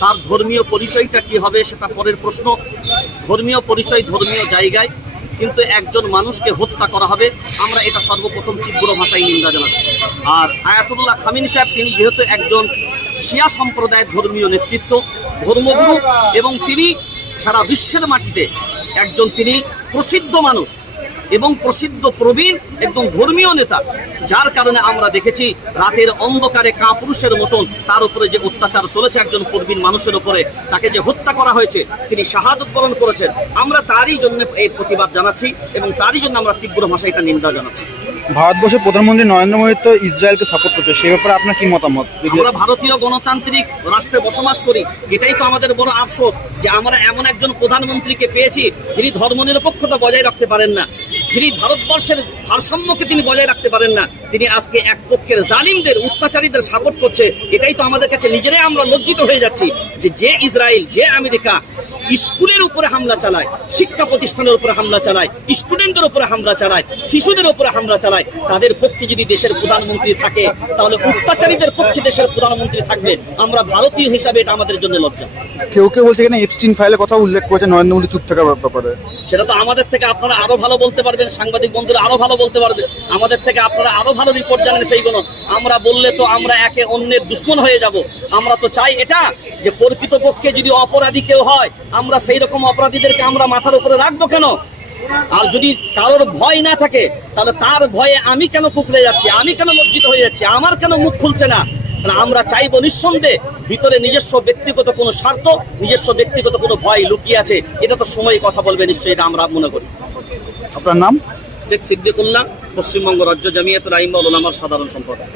তার ধর্মীয় পরিচয়টা কি হবে সেটা পরের প্রশ্ন। ধর্মীয় পরিচয় ধর্মীয় জায়গায়, কিন্তু একজন মানুষকে হত্যা করা হবে, আমরা এটা সর্বপ্রথম তীব্র ভাষায় নিন্দা জানাচ্ছি। আর আয়াতুল্লাহ খামিনি সাহেব তিনি যেহেতু একজন শিয়া সম্প্রদায়ের ধর্মীয় নেতৃত্ব, ধর্মগুরু, এবং তিনি সারা বিশ্বের মাটিতে একজন তিনি প্রসিদ্ধ মানুষ এবং প্রসিদ্ধ প্রবীণ একদম ধর্মীয় নেতা, যার কারণে আমরা দেখেছি রাতের অন্ধকারে কাপুরুষের মতন তার উপরে যে অত্যাচার চলেছে একজন প্রবীণ মানুষের উপরে, তাকে যে হত্যা করা হয়েছে, তিনি শাহাদত বরণ করেছেন, আমরা তারই জন্য এই প্রতিবাদ জানাচ্ছি এবং তারই জন্য আমরা তীব্র ভাষায় এটা নিন্দা জানাচ্ছি। ভারতবর্ষের প্রধানমন্ত্রী নরেন্দ্র মোদী তো ইসরায়েলকে সাপোর্ট করছে, সেই ব্যাপারে আপনার কি মতামত? আমরা ভারতীয় গণতান্ত্রিক রাষ্ট্রে বসবাস করি, এটাই তো আমাদের বড় আফসোস যে আমরা এমন একজন প্রধানমন্ত্রীকে পেয়েছি যিনি ধর্মনিরপেক্ষতা বজায় রাখতে পারেন না, যিনি ভারতবর্ষের ভারসাম্যকে তিনি বজায় রাখতে পারেন না, তিনি আজকে এক পক্ষের জালিমদের অত্যাচারীদের সাপোর্ট করছে। এটাই তো আমাদের কাছে নিজেরাই আমরা লজ্জিত হয়ে যাচ্ছি যে ইসরায়েল, যে আমেরিকা স্কুলের উপরে হামলা চালায়, শিক্ষা প্রতিষ্ঠানের উপরে হামলা চালায়, স্টুডেন্টদের উপরে হামলা চালায়, শিশুদের উপরে হামলা চালায়, তাদের পক্ষে যদি দেশের প্রধানমন্ত্রী থাকে তাহলে অত্যাচারীদের পক্ষে দেশের প্রধানমন্ত্রী থাকবে। আমরা ভারতীয় হিসাবে এটা আমাদের জন্য লজ্জা। কেউ কেউ বলছে এখানে এপস্টিন ফাইলের কথা উল্লেখ করেছে নরেন্দ্র মোদী চুপ থাকার ব্যাপারে। সেটা তো আমাদের থেকে আপনারা আরো ভালো বলতে পারবেন, সাংবাদিক বন্ধুরা আরো ভালো বলতে পারবে, আমাদের থেকে আপনারা আরো ভালো রিপোর্ট জানেন সেইগুলো। আমরা বললে তো আমরা একে অন্যের দুশ্মন হয়ে যাব। আমরা তো চাই এটা যে প্রকৃতপক্ষে যদি অপরাধী কেউ হয়, আমরা সেই রকম অপরাধীদেরকে আমরা মাথার উপরে রাখবো কেন? আর যদি কারোর ভয় না থাকে তাহলে তার ভয়ে আমি কেন কুকড়ে যাচ্ছি, আমি কেন লজ্জিত হয়ে যাচ্ছি, আমার কেন মুখ খুলছে না? আমরা চাইবো নিঃসন্দেহে ভিতরে নিজস্ব ব্যক্তিগত কোনো স্বার্থ, নিজস্ব ব্যক্তিগত কোনো ভয় লুকিয়ে আছে, এটা তো সময় কথা বলবে নিশ্চয়ই, এটা আমরা মনে করি। আপনার নাম? শেখ সিদ্দিকুল্লাহ, পশ্চিমবঙ্গ রাজ্য জামিয়াতুল আইম্মা ওয়াল উলামার সাধারণ সম্পাদক।